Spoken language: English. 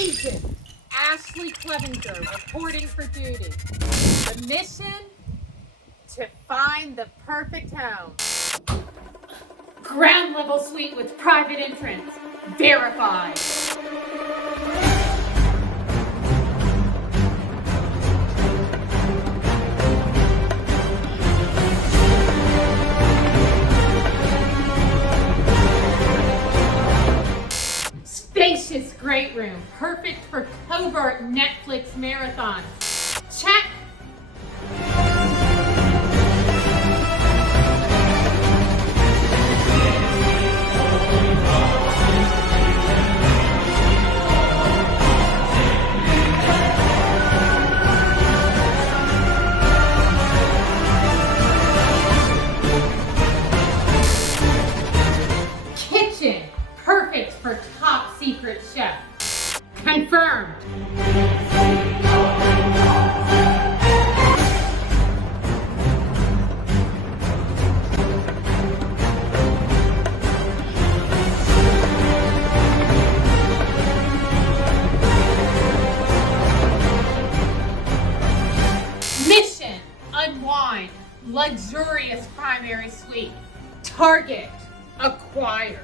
Agent Ashley Clevenger reporting for duty. The mission: to find the perfect home. Ground level suite with private entrance. Verified. Spacious great room, perfect for covert Netflix marathons. Check. Kitchen, perfect for top secret chef. Confirmed. Mission: unwind, luxurious primary suite. Target acquired.